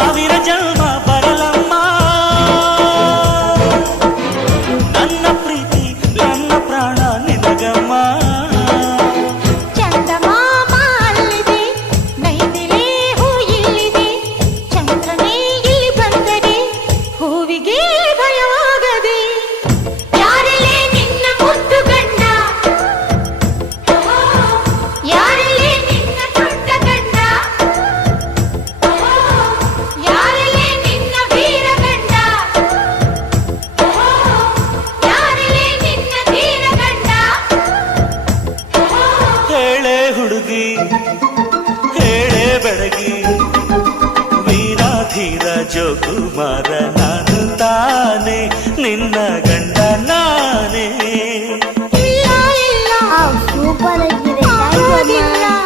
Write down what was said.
ಸಾವಿರ ಜನ್ಮ ಬರಲಮ್ಮ ನನ್ನ ಪ್ರೀತಿ ನನ್ನ ಪ್ರಾಣ ನಿನಗಮ್ಮ ಚಂದಮಾಮ ಅಲ್ಲಿದೆ ನೈದಿಲೆ ಹೂ ಇಲ್ಲಿದೆ ಚಂದ್ರನೇ ಇಲ್ಲಿ ಬಂದರೆ ಹೂವಿಗೆ ಭಯವಾಗದೆ ಯಾರಲ್ಲೇ ನಿನ್ನ ಮುದ್ದು ಗಂಡ ಯಾರಲ್ಲೇ ನಿನ್ನ ದೊಡ್ಡ ಗಂಡ ಯಾರಲ್ಲೇ ನಿನ್ನ ವೀರ ಗಂಡ ಯಾರಲ್ಲೇ ನಿನ್ನ ಧೀರ ಗಂಡ ಹೇಳೆ ಹುಡುಗಿ ಹೇಳೆ ಬೆಳಗಿ ವೀರಾಧೀರ ಜೋಕುಮಾರ